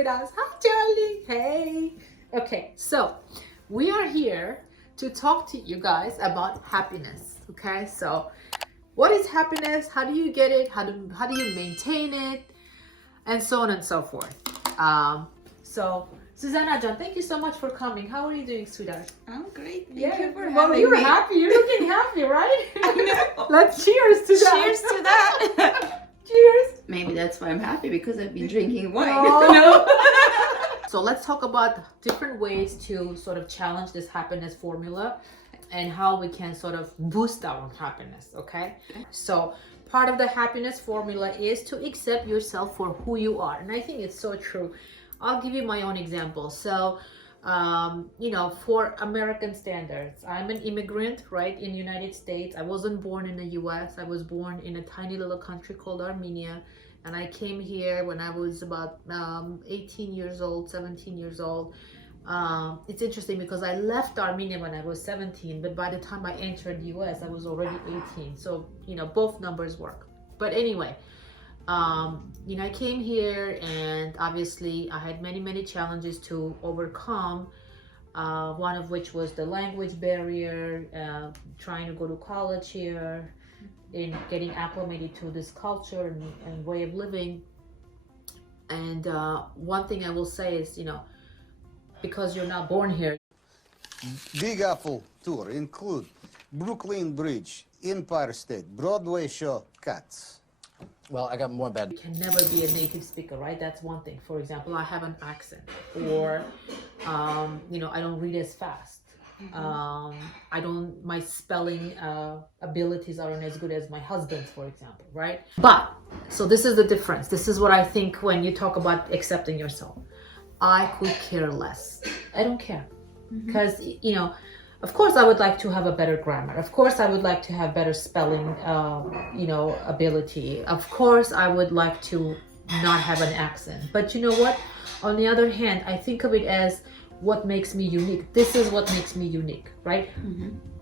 with us. Hi, Charlie. Hey. Okay, so we are here to talk to you guys about happiness. Okay, so what is happiness? How do you get it? How do you maintain it? And so on and so forth. So Susanna John, thank you so much for coming. How are you doing, sweetheart? I'm great. Thank Yeah, you for well, having you're me. happy. You're looking happy, right? I know. Let's cheers to that. Cheers to that. Cheers. Maybe that's why I'm happy, because I've been drinking wine. Oh. So let's talk about different ways to sort of challenge this happiness formula and how we can sort of boost our happiness, okay? So part of the happiness formula is to accept yourself for who you are. And I think it's so true. I'll give you my own example. So, for American standards, I'm an immigrant, right, in the United States. I wasn't born in the US. I was born in a tiny little country called Armenia. And I came here when I was about 18 years old, 17 years old. It's interesting because I left Armenia when I was 17, but by the time I entered the US, I was already 18. So, both numbers work. But anyway, I came here, and obviously I had many challenges to overcome. One of which was the language barrier, trying to go to college here, in getting acclimated to this culture and way of living. And one thing I will say is, because you're not born here. Big Apple tour include Brooklyn Bridge, Empire State, Broadway show, Cats. Well, I got more bad. You can never be a native speaker, right? That's one thing. For example, I have an accent, or I don't read as fast. My spelling abilities aren't as good as my husband's, for example, right? But so this is the difference. This is what I think when you talk about accepting yourself. I could care less. I don't care. Because, of course I would like to have a better grammar. Of course I would like to have better spelling, ability. Of course I would like to not have an accent. But you know what? On the other hand, I think of it as what makes me unique. This is what makes me unique, right?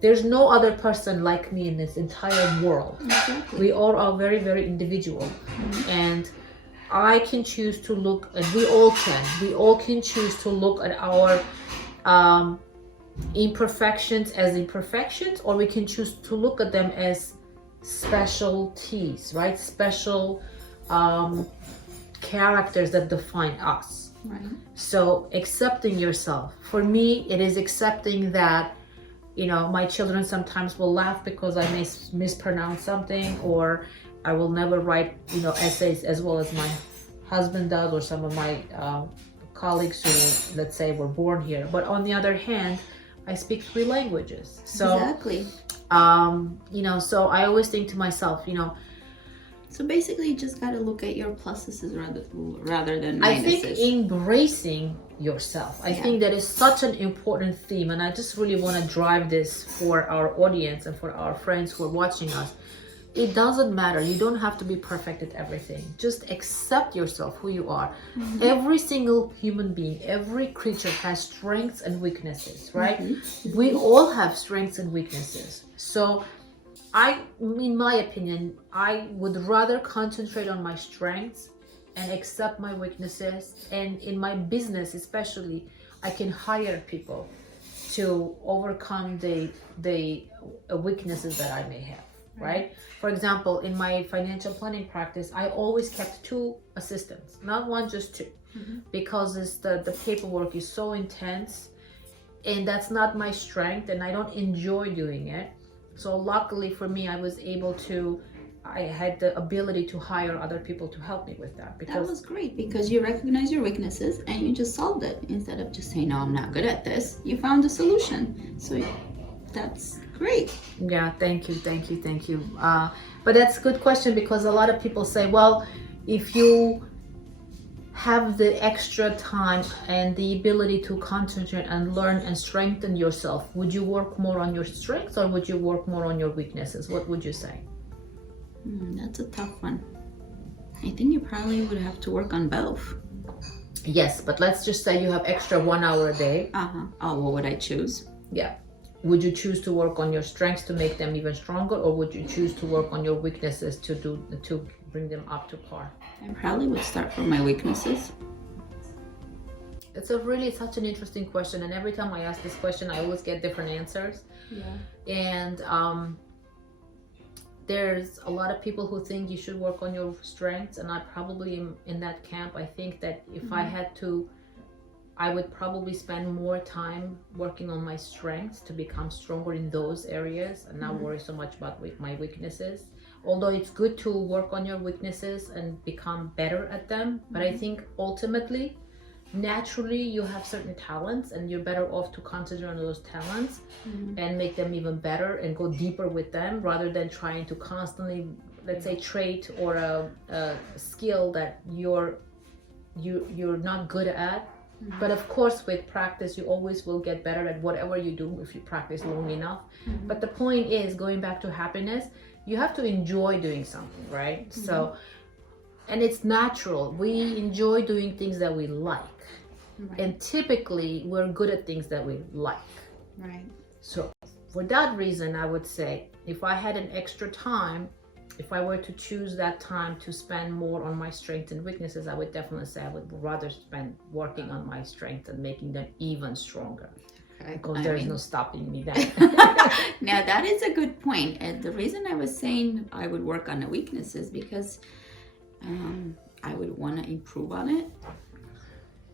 There's no other person like me in this entire world. Exactly. We all are very, very individual. And I can choose to look, and we all can choose to look at our imperfections as imperfections, or we can choose to look at them as specialties, right? Special characters that define us. Right. So accepting yourself, for me, it is accepting that, my children sometimes will laugh because I may mispronounce something, or I will never write, essays as well as my husband does, or some of my colleagues who, let's say, were born here. But on the other hand, I speak 3 languages. So, Exactly. So I always think to myself, So basically, you just got to look at your pluses rather than minuses. I think embracing yourself. I think that is such an important theme, and I just really want to drive this for our audience and for our friends who are watching us. It doesn't matter. You don't have to be perfect at everything. Just accept yourself, who you are. Every single human being, every creature has strengths and weaknesses, right? We all have strengths and weaknesses. So in my opinion, I would rather concentrate on my strengths and accept my weaknesses. And in my business especially, I can hire people to overcome the weaknesses that I may have, right? For example, in my financial planning practice, I always kept 2 assistants, not 1, just 2, because the paperwork is so intense, and that's not my strength, and I don't enjoy doing it. So luckily for me, I had the ability to hire other people to help me with that. That was great, because you recognize your weaknesses and you just solved it. Instead of just saying, no, I'm not good at this, you found a solution. So that's great. Yeah, thank you. But that's a good question, because a lot of people say, well, if you have the extra time and the ability to concentrate and learn and strengthen yourself, would you work more on your strengths, or would you work more on your weaknesses? What would you say? That's a tough one. I think you probably would have to work on both. Yes, but let's just say you have extra 1 hour a day. Oh, what would I choose? Yeah. Would you choose to work on your strengths to make them even stronger, or would you choose to work on your weaknesses to bring them up to par? I probably would start from my weaknesses. It's a really such an interesting question, and every time I ask this question, I always get different answers. Yeah. And there's a lot of people who think you should work on your strengths, and I probably am in that camp. I think that if I had to, I would probably spend more time working on my strengths to become stronger in those areas and not worry so much about my weaknesses. Although it's good to work on your weaknesses and become better at them, but I think ultimately, naturally, you have certain talents and you're better off to concentrate on those talents and make them even better and go deeper with them rather than trying to constantly, let's say, trait or a skill that you're not good at. But of course, with practice, you always will get better at whatever you do if you practice long enough. But the point is, going back to happiness, you have to enjoy doing something, right? So, and it's natural. We enjoy doing things that we like. Right. And typically, we're good at things that we like. Right. So, for that reason, I would say, if I had an extra time, if I were to choose that time to spend more on my strengths and weaknesses, I would definitely say I would rather spend working on my strengths and making them even stronger. Because there's no stopping me then. Now that is a good point. And the reason I was saying I would work on the weaknesses because I would want to improve on it.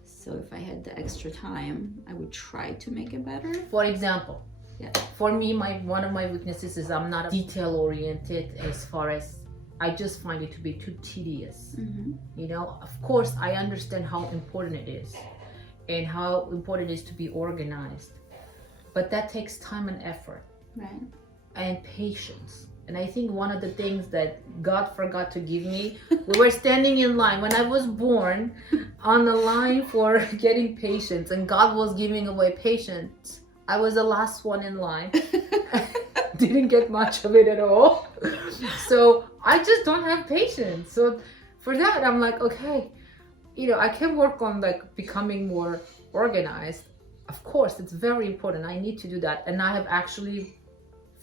So if I had the extra time, I would try to make it better. For example, Yeah. for me, one of my weaknesses is I'm not detail oriented as far as I just find it to be too tedious. You know, of course, I understand how important it is and how important it is to be organized, but that takes time and effort Right. and patience. And I think one of the things that God forgot to give me, we were standing in line when I was born on the line for getting patience, and God was giving away patience. I was the last one in line. Didn't get much of it at all. So I just don't have patience. So for that, I'm like, okay, you know, I can work on like becoming more organized. Of course, it's very important. I need to do that. And I have actually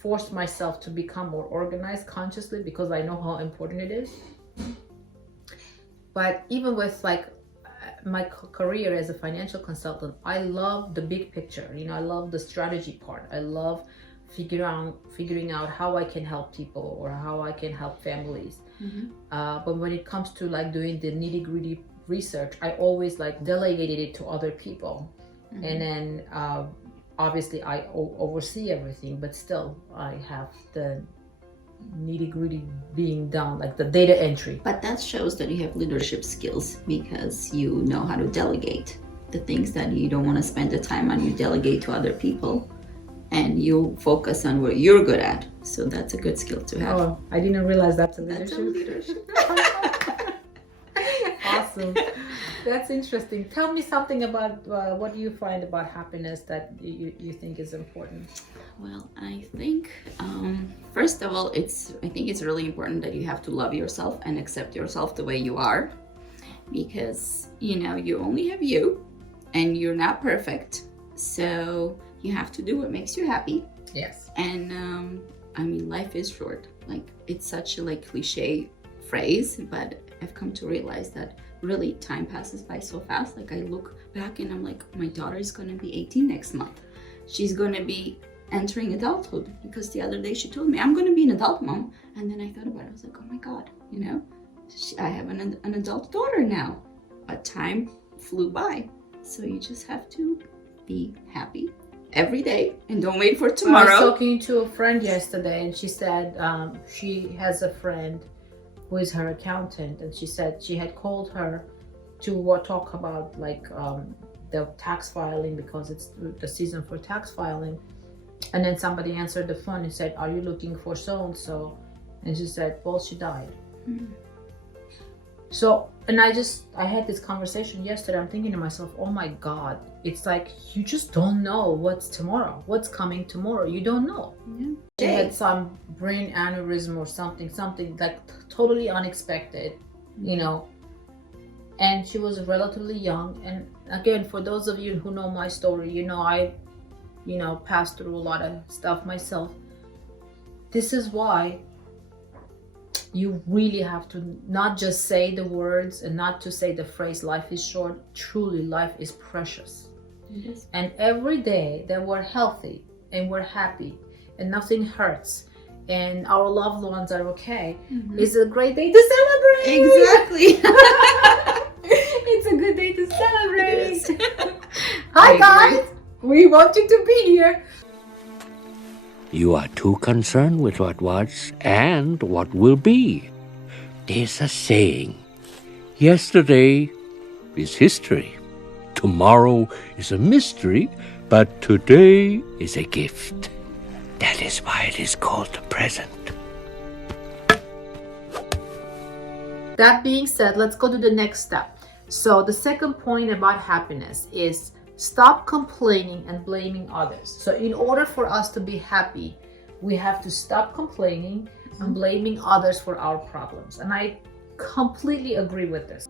forced myself to become more organized consciously because I know how important it is. But even with like my career as a financial consultant, I love the big picture. You know, I love the strategy part. I love figuring out how I can help people or how I can help families. But when it comes to like doing the nitty-gritty research, I always like delegated it to other people. And then obviously I oversee everything, but still I have the nitty-gritty being done, like the data entry. But that shows that you have leadership skills because you know how to delegate. The things that you don't want to spend the time on, you delegate to other people and you focus on what you're good at. So that's a good skill to have. Oh, I didn't realize that's a That's leadership. a leadership. Awesome. That's interesting. Tell me something about what do you find about happiness that you think is important? Well, I think first of all, I think it's really important that you have to love yourself and accept yourself the way you are, because you know you only have you, and you're not perfect. So you have to do what makes you happy. Yes. And I mean, life is short. Like it's such a like cliche phrase, but I've come to realize that really time passes by so fast. Like I look back and I'm like, my daughter is gonna be 18 next month. She's gonna be entering adulthood, because the other day she told me I'm gonna be an adult mom, and then I thought about it. I was like, oh my god, you know, I have an adult daughter now. But time flew by. So you just have to be happy every day and don't wait for tomorrow. I was talking to a friend yesterday, and she said she has a friend who is her accountant, and she said she had called her to talk about like the tax filing, because it's the season for tax filing. And then somebody answered the phone and said, are you looking for so and so? And she said, well, she died. So, and I had this conversation yesterday. I'm thinking to myself, oh my god, it's like you just don't know what's tomorrow, what's coming tomorrow. You don't know. She had some brain aneurysm or something like totally unexpected, you know. And she was relatively young. And again, for those of you who know my story, you know, I passed through a lot of stuff myself. This is why You really have to not just say the words and not to say the phrase life is short. Truly, life is precious. Yes. And every day that we're healthy and we're happy and nothing hurts and our loved ones are okay is a great day to celebrate. Exactly. It's a good day to celebrate. It is. Hi I guys, agree. we want you to be here. You are too concerned with what was and what will be. There's a saying, yesterday is history, tomorrow is a mystery, but today is a gift. That is why it is called the present. That being said, let's go to the next step. So the second point about happiness is stop complaining and blaming others. So in order for us to be happy, we have to stop complaining and blaming others for our problems. And I completely agree with this.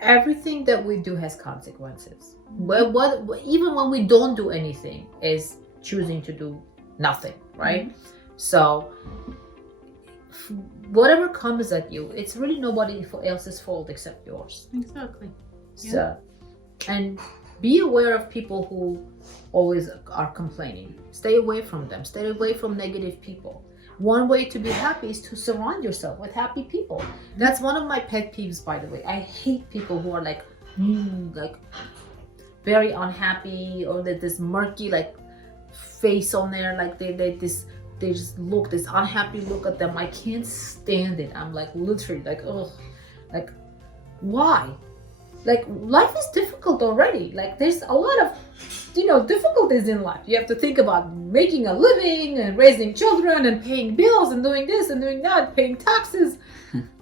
Everything that we do has consequences. Even when we don't do anything is choosing to do nothing, right? So whatever comes at you, it's really nobody else's fault except yours. Exactly. So, and be aware of people who always are complaining. Stay away from them. Stay away from negative people. One way to be happy is to surround yourself with happy people. That's one of my pet peeves, by the way. I hate people who are like very unhappy, or that this murky like face on there, like they just look this unhappy look at them. I can't stand it. I'm like literally like, ugh, like why? Like life is difficult already. Like there's a lot of difficulties in life. You have to think about making a living and raising children and paying bills and doing this and doing that, paying taxes.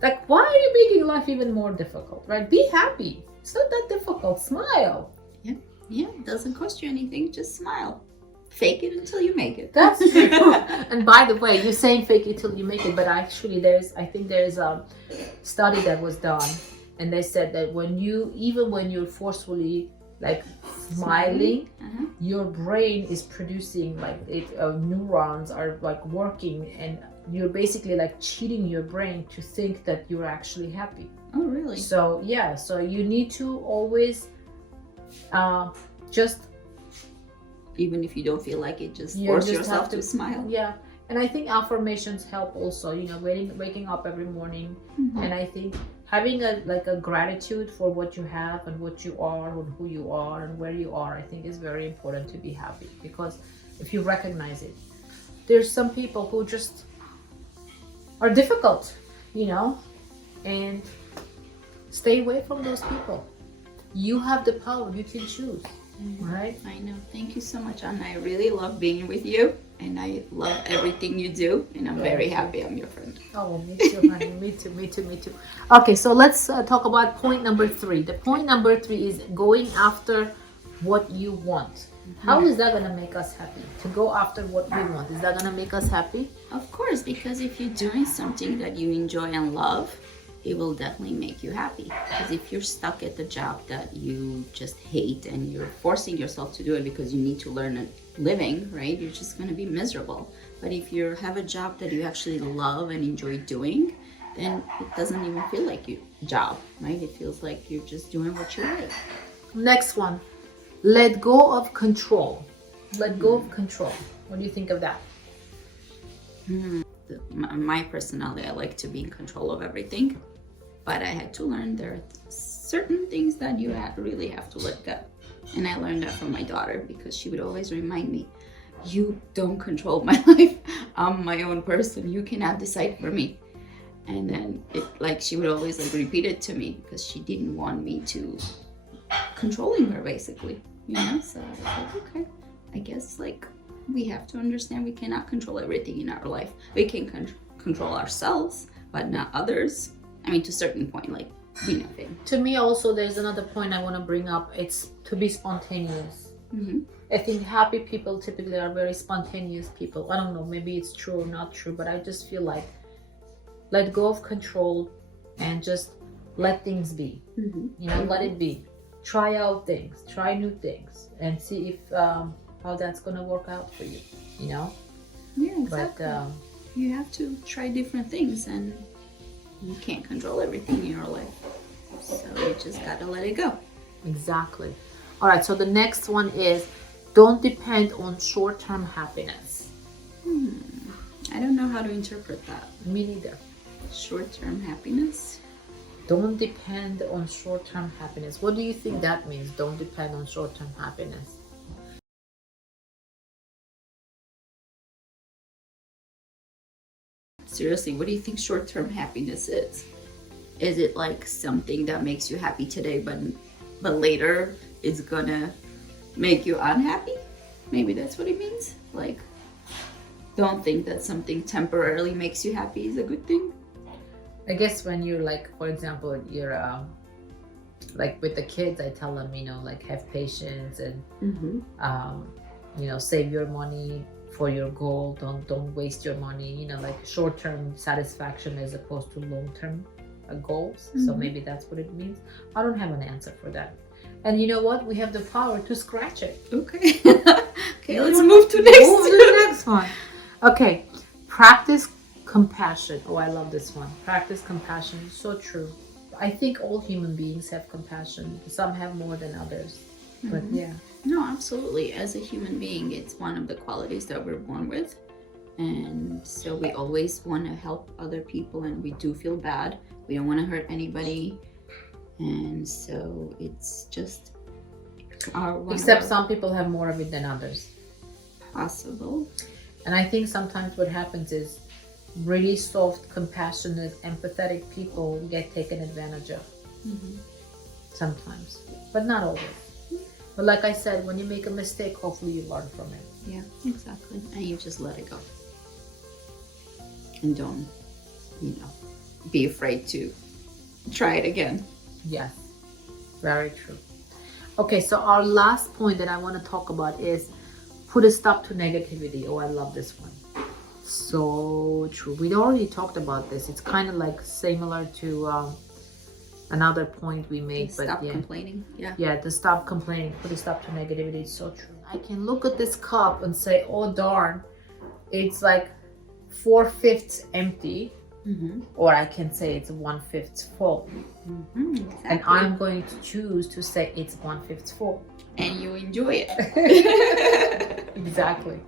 Like why are you making life even more difficult, right? Be happy. It's not that difficult. Smile. Yeah, it doesn't cost you anything. Just smile. Fake it until you make it. That's true. And by the way, you're saying fake it till you make it, but actually I think there's a study that was done, and they said that when you're forcefully like smiling, your brain is producing like neurons are like working, and you're basically like cheating your brain to think that you're actually happy. Oh, really? So yeah, so you need to always just Even if you don't feel like it, just you force just yourself have to smile. Yeah, and I think affirmations help also. Waking up every morning, and I think having a gratitude for what you have and what you are and who you are and where you are, I think is very important to be happy, because if you recognize it, there's some people who just are difficult, and stay away from those people. You have the power. You can choose. Right? I know. Thank you so much, Anna. I really love being with you, and I love everything you do, and I'm very happy I'm your friend. Oh, me too, honey. Me too. Okay, so let's talk about point number 3. The point number 3 is going after what you want. How is that going to make us happy? To go after what we want. Is that going to make us happy? Of course, because if you're doing something that you enjoy and love, it will definitely make you happy. Because if you're stuck at the job that you just hate and you're forcing yourself to do it because you need to learn a living, right, you're just going to be miserable. But if you have a job that you actually love and enjoy doing, then it doesn't even feel like your job, right? It feels like you're just doing what you like. Next one. Let go of control. Let go of control. What do you think of that? My personality, I like to be in control of everything, but I had to learn there are certain things that you really have to let go. And I learned that from my daughter, because she would always remind me, you don't control my life. I'm my own person. You cannot decide for me. And then she would always repeat it to me, because she didn't want me to controlling her, basically, So I was like, okay, I guess we have to understand we cannot control everything in our life. We can control ourselves, but not others. I mean, to a certain point, To me also, there's another point I want to bring up. It's to be spontaneous. I think happy people typically are very spontaneous people. I don't know, maybe it's true or not true, but I just feel like let go of control and just let things be. Let it be. Try out things, try new things, and see if how that's gonna work out for you. Yeah, exactly. But you have to try different things, and You can't control everything in your life. So you just gotta let it go. Exactly. All right, so the next one is don't depend on short-term happiness. I don't know how to interpret that. Me neither. Short-term happiness. Don't depend on short-term happiness. What do you think that means? Don't depend on short-term happiness. Seriously, what do you think short-term happiness is? Is it like something that makes you happy today, but later it's gonna make you unhappy? Maybe that's what it means. Like, don't think that something temporarily makes you happy is a good thing. I guess when you're like, for example, you're like with the kids, I tell them, like have patience and save your money for your goal. Don't waste your money. Like short-term satisfaction as opposed to long-term goals. So maybe that's what it means. I don't have an answer for that. And you know what? We have the power to scratch it. Okay. Okay, let's move to next. Move to the next one. Okay, practice compassion. Oh, I love this one. Practice compassion. So true. I think all human beings have compassion. Some have more than others. But yeah. No, absolutely. As a human being, it's one of the qualities that we're born with. And so we always want to help other people, and we do feel bad. We don't want to hurt anybody. And so it's just our one. Except some people have more of it than others. Possible. And I think sometimes what happens is really soft, compassionate, empathetic people get taken advantage of. Sometimes, but not always. But like I said, when you make a mistake, hopefully you learn from it. Yeah, exactly. And you just let it go. And don't, be afraid to try it again. Yes, very true. Okay, so our last point that I want to talk about is put a stop to negativity. Oh, I love this one. So true. We already talked about this. It's kind of like similar to another point we made. But Stop yeah. complaining. Yeah. Yeah, to stop complaining, put a stop to negativity. It's so true. I can look at this cup and say, oh darn, it's like 4/5 empty. Or I can say it's 1/5 full. Exactly. And I'm going to choose to say it's 1/5 full. And you enjoy it. Exactly.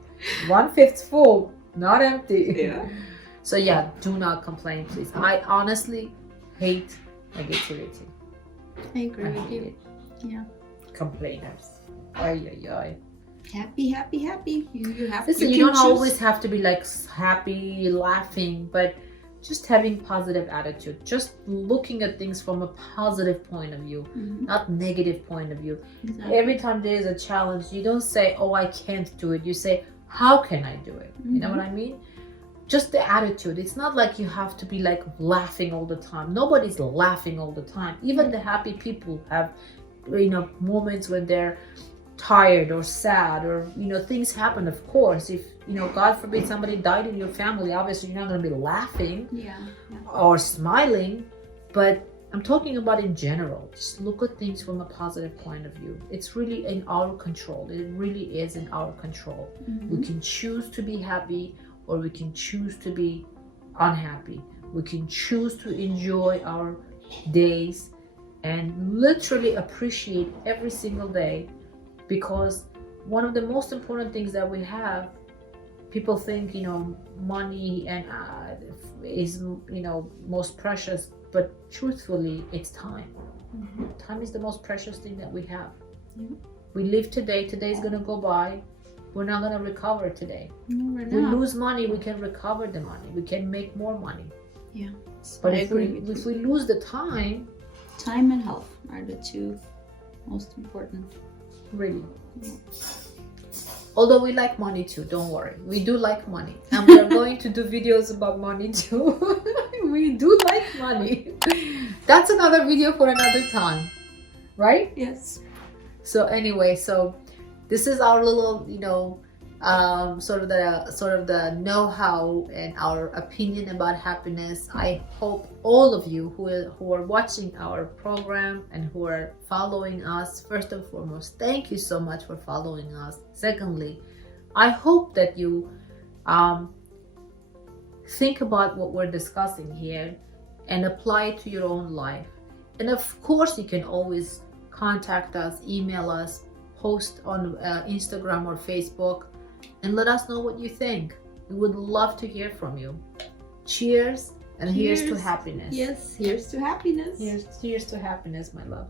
1/5 full, not empty. Yeah. So yeah, do not complain, please. I honestly hate negativity. I agree I with hate you. it. Yeah. Complainers. Ay, ay, ay. Happy. You have Listen, to you don't choose. always have to be like happy, laughing, but just having positive attitude, just looking at things from a positive point of view, not negative point of view. Exactly. Every time there is a challenge, you don't say, oh, I can't do it. You say, how can I do it? You know what I mean? Just the attitude. It's not like you have to be like laughing all the time. Nobody's laughing all the time. Even the happy people have, moments when they're tired or sad or things happen. Of course, if God forbid somebody died in your family, obviously you're not going to be laughing or smiling, but I'm talking about in general. Just look at things from a positive point of view. It's really in our control. It really is in our control. We can choose to be happy or we can choose to be unhappy. We can choose to enjoy our days and literally appreciate every single day. Because one of the most important things that we have, people think, money and is, most precious, but truthfully, it's time. Time is the most precious thing that we have. We live today. Today's going to go by. We're not going to recover today. No, we're We not. lose money, we can recover the money. We can make more money. Yeah. But I if agree we lose the time, time and health are the two most important. really. Although we like money too, don't worry. We do like money. And we are going to do videos about money too. We do like money. That's another video for another time. Right? Yes. So anyway, so this is our little, sort of the know-how and our opinion about happiness. I hope all of you who are watching our program and who are following us, first and foremost, thank you so much for following us. Secondly, I hope that you think about what we're discussing here and apply it to your own life. And of course, you can always contact us, email us, post on Instagram or Facebook, and let us know what you think. We would love to hear from you. Cheers, and here's to Cheers. happiness. Yes, here's to happiness. Here's to happiness, my love.